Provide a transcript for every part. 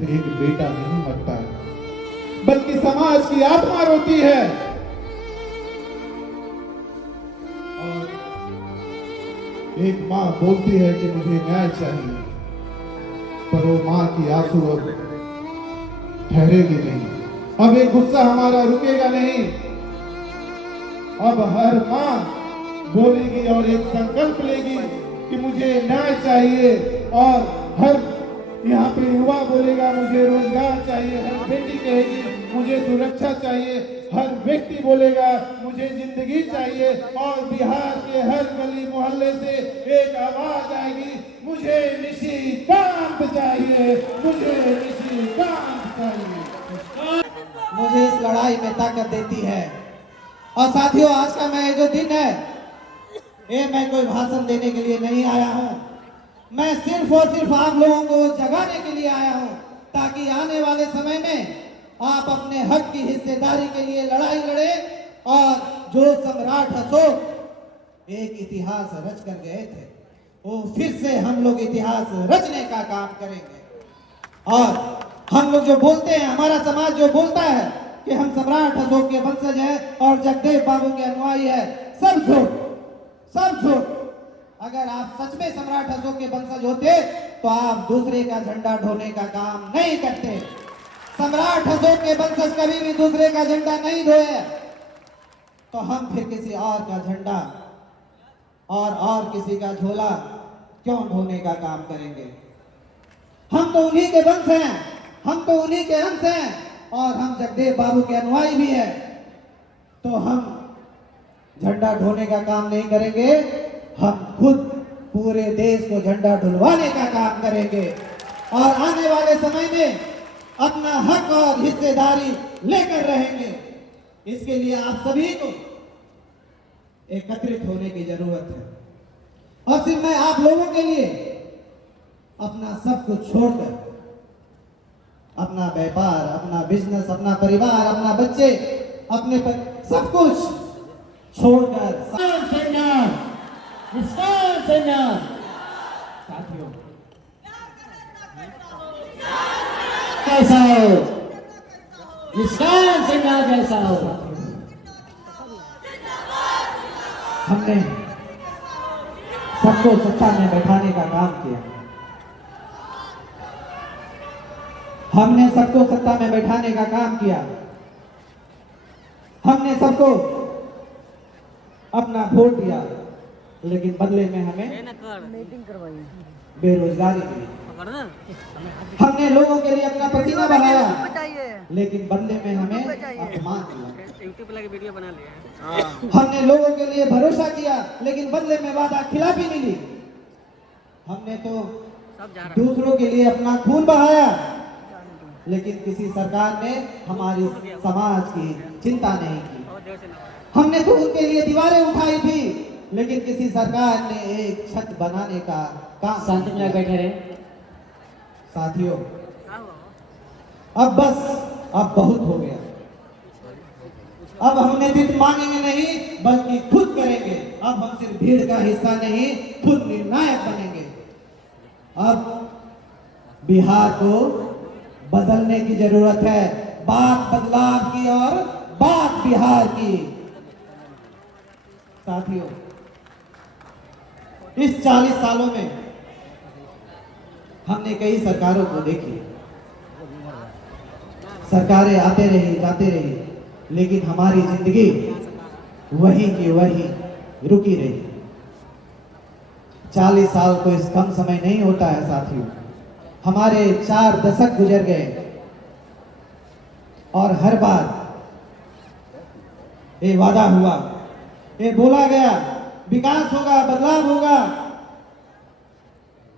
सिर्फ एक बेटा नहीं मरता है, बल्कि समाज की आत्मा रोती है। और एक माँ बोलती है कि मुझे न्याय चाहिए, पर वो माँ की आंसू अब ठहरेगी नहीं। अब एक गुस्सा हमारा रुकेगा नहीं। अब हर माँ बोलेगी और एक संकल्प लेगी कि मुझे न्याय चाहिए। और हर यहाँ पे युवा बोलेगा मुझे रोजगार चाहिए, हर बेटी कहेगी मुझे सुरक्षा चाहिए, हर व्यक्ति बोलेगा मुझे जिंदगी चाहिए। और बिहार के हर गली मोहल्ले से एक आवाज आएगी, मुझे निशिकांत चाहिए, मुझे निशिकांत चाहिए। मुझे इस लड़ाई में ताकत देती है। और साथियों, आज का मैं जो दिन है, ये मैं कोई भाषण देने के लिए नहीं आया हूँ। मैं सिर्फ और सिर्फ आप लोगों को जगाने के लिए आया हूँ, ताकि आने वाले समय में आप अपने हक की हिस्सेदारी के लिए लड़ाई लड़े। और जो सम्राट अशोक एक इतिहास रच कर गए थे, वो फिर से हम लोग इतिहास रचने का काम करेंगे। और हम लोग जो बोलते हैं, हमारा समाज जो बोलता है कि हम सम्राट अशोक के वंशज हैं और जगदेव बाबू के अनुयायी है, सब झूठ, सब झूठ। अगर आप सच में सम्राट अशोक के वंशज होते तो आप दूसरे का झंडा ढोने का काम नहीं करते। सम्राट अशोक के वंशज कभी भी दूसरे का झंडा नहीं ढोए, तो हम फिर किसी और का झंडा और किसी का झोला क्यों ढोने का काम करेंगे। हम तो उन्हीं के वंश हैं, हम तो उन्हीं के अंश हैं, और हम जगदेव बाबू के अनुयायी भी हैं। तो हम झंडा ढोने का काम नहीं करेंगे, हम खुद पूरे देश को झंडा ढुलवाने का काम करेंगे। और आने वाले समय में अपना हक और हिस्सेदारी लेकर रहेंगे। इसके लिए आप सभी को एकत्रित होने की जरूरत है। और सिर्फ मैं आप लोगों के लिए अपना सब कुछ छोड़कर, अपना व्यापार, अपना बिजनेस, अपना परिवार, अपना बच्चे, अपने सब कुछ छोड़कर साथियों, कैसा हो निष्काम सेना, कैसा हो। हमने सबको सत्ता में बैठाने का काम किया, हमने सबको सत्ता में बैठाने का काम किया, हमने सबको अपना वोट दिया, लेकिन बदले में हमें बेरोजगारी मिली। हमने लोगों के लिए अपना पसीना बहाया, लेकिन बदले में हमें अपमान मिला। हमने लोगों के लिए भरोसा किया, लेकिन बदले में वादा खिलाफी मिली। हमने तो दूसरों के लिए अपना खून बहाया, लेकिन किसी सरकार ने हमारी समाज की चिंता नहीं की। हमने तो उनके लिए दीवारें उठाई थी, लेकिन किसी सरकार ने एक छत बनाने का काम। शांति में बैठे रहे साथियों, अब बस, अब बहुत हो गया। अब हम नेतृत्व मांगेंगे नहीं, बल्कि खुद करेंगे। अब हम सिर्फ भीड़ का हिस्सा नहीं, खुद निर्णायक बनेंगे। अब बिहार को बदलने की जरूरत है। बात बदलाव की और बात बिहार की। साथियों, इस 40 सालों में हमने कई सरकारों को देखी, सरकारें आते रही जाते रही, लेकिन हमारी जिंदगी वही की वही रुकी रही। 40 साल को इस कम समय नहीं होता है साथियों। हमारे 4 दशक गुजर गए, और हर बार ये वादा हुआ, ये बोला गया विकास होगा, बदलाव होगा,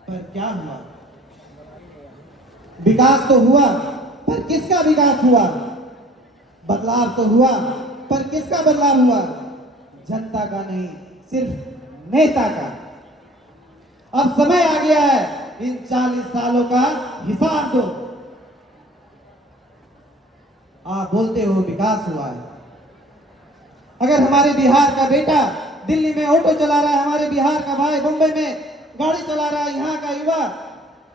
पर क्या हुआ? विकास तो हुआ, पर किसका विकास हुआ? बदलाव तो हुआ, पर किसका बदलाव हुआ? जनता का नहीं, सिर्फ नेता का। अब समय आ गया है, इन 40 सालों का हिसाब दो। आप बोलते हो विकास हुआ है। अगर हमारे बिहार का बेटा दिल्ली में ऑटो चला रहा है, हमारे बिहार का भाई मुंबई में गाड़ी चला रहा है, यहाँ का युवा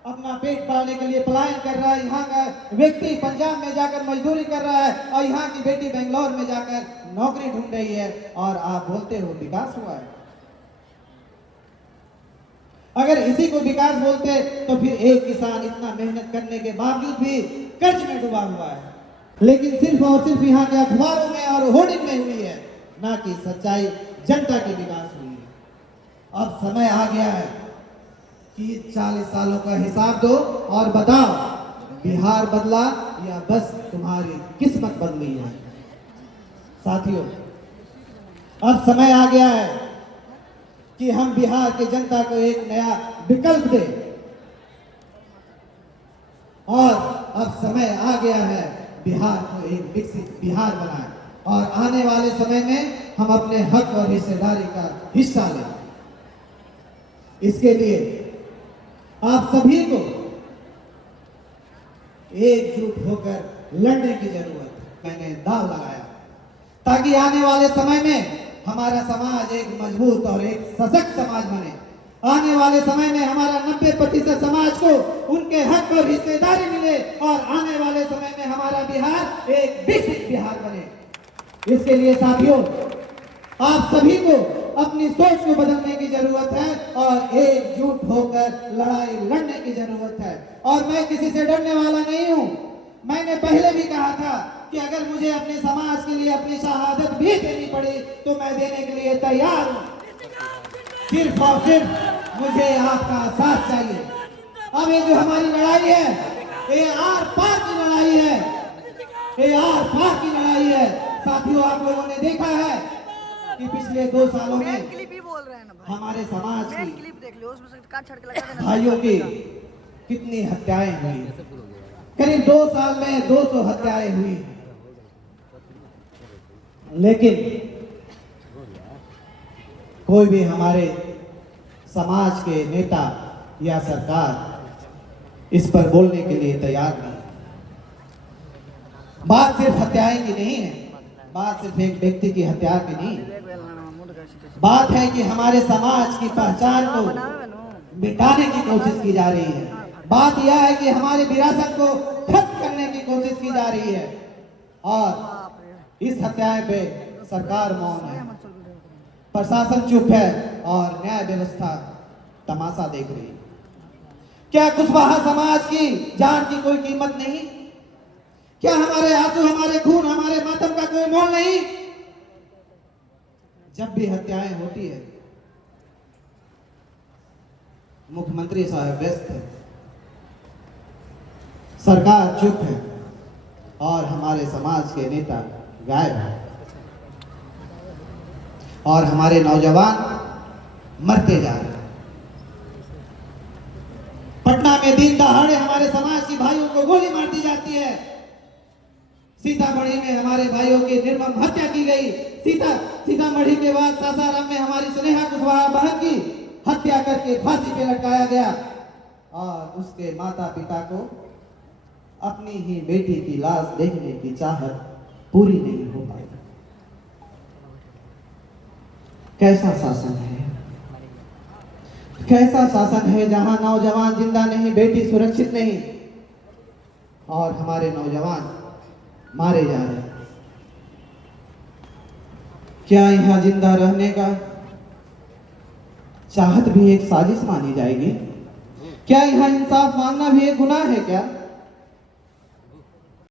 अपना पेट पालने के लिए पलायन कर रहा है, यहाँ का व्यक्ति पंजाब में जाकर मजदूरी कर रहा है और यहाँ की बेटी बेंगलोर में जाकर नौकरी ढूंढ रही है, और आप बोलते हो विकास हुआ है। अगर इसी को विकास बोलते तो फिर एक किसान इतना मेहनत करने के बावजूद भी कर्ज में डूबा हुआ है, लेकिन सिर्फ और सिर्फ यहाँ के अखबारों में और होर्डिंग में हुई है, ना कि सच्चाई जनता की विकास हुई है। अब समय आ गया है कि 40 सालों का हिसाब दो और बताओ, बिहार बदला या बस तुम्हारी किस्मत बदली है। साथियों, अब समय आ गया है कि हम बिहार की जनता को एक नया विकल्प दें, और अब समय आ गया है बिहार को एक विकसित बिहार बनाएं, और आने वाले समय में हम अपने हक और हिस्सेदारी का हिस्सा लें। इसके लिए आप सभी को एकजुट होकर लड़ने की जरूरत है। मैंने दाव लगाया ताकि आने वाले समय में हमारा समाज एक मजबूत और एक सशक्त समाज बने। आने वाले समय में हमारा 90% समाज को उनके हक और हिस्सेदारी मिले, और आने वाले समय में हमारा बिहार एक विकसित बिहार बने। इसके लिए साथियों, आप सभी को अपनी सोच को बदलने की जरूरत है और एकजुट होकर लड़ाई लड़ने की जरूरत है। और मैं किसी से डरने वाला नहीं हूं। मैंने पहले भी कहा था कि अगर मुझे अपने समाज के लिए अपनी शहादत भी देनी पड़ी तो मैं देने के लिए तैयार हूं। सिर्फ और सिर्फ मुझे आपका साथ चाहिए। अब ये जो हमारी लड़ाई है, ये आर पार की लड़ाई है, ये आर पार की लड़ाई है। साथियों, आप लोगों ने देखा है कि पिछले 2 सालों में हमारे समाज की भाइयों की कितनी हत्याएं हुई। करीब 2 साल में 200 हत्याएं हुई, लेकिन कोई भी हमारे समाज के नेता या सरकार इस पर बोलने के लिए तैयार नहीं। बात सिर्फ हत्याएं की नहीं है, बात सिर्फ एक व्यक्ति की हत्या की नहीं है। बात है कि हमारे समाज की पहचान को मिटाने की कोशिश की जा रही है। बात यह है कि हमारे विरासत को खत्म करने की कोशिश की जा रही है, और इस हत्याएं पे सरकार मौन है, प्रशासन चुप है और न्याय व्यवस्था तमाशा देख रही है। क्या कुशवाहा समाज की जान की कोई कीमत नहीं? क्या हमारे आंसू, हमारे खून, हमारे मातम का कोई मोल नहीं? जब भी हत्याएं होती है, मुख्यमंत्री साहब व्यस्त है, सरकार चुप है, और हमारे समाज के नेता गायब हैं, और हमारे नौजवान मरते जा रहे हैं। पटना में दिन दहाड़े हमारे समाज के भाइयों को गोली मार दी जाती है। सीतामढ़ी में हमारे भाइयों की निर्मम हत्या की गई। सीतामढ़ी के बाद सासाराम में हमारी स्नेहा कुशवाहा बहन की हत्या करके फांसी पे लटकाया गया, और उसके माता पिता को अपनी ही बेटी की लाश देखने की चाहत पूरी नहीं हो पाई। कैसा शासन है? कैसा शासन है जहां नौजवान जिंदा नहीं, बेटी सुरक्षित नहीं, और हमारे नौजवान मारे जा रहे हैं। क्या यहाँ जिंदा रहने का चाहत भी एक साजिश मानी जाएगी? क्या यहाँ इंसाफ मांगना भी एक गुनाह है क्या?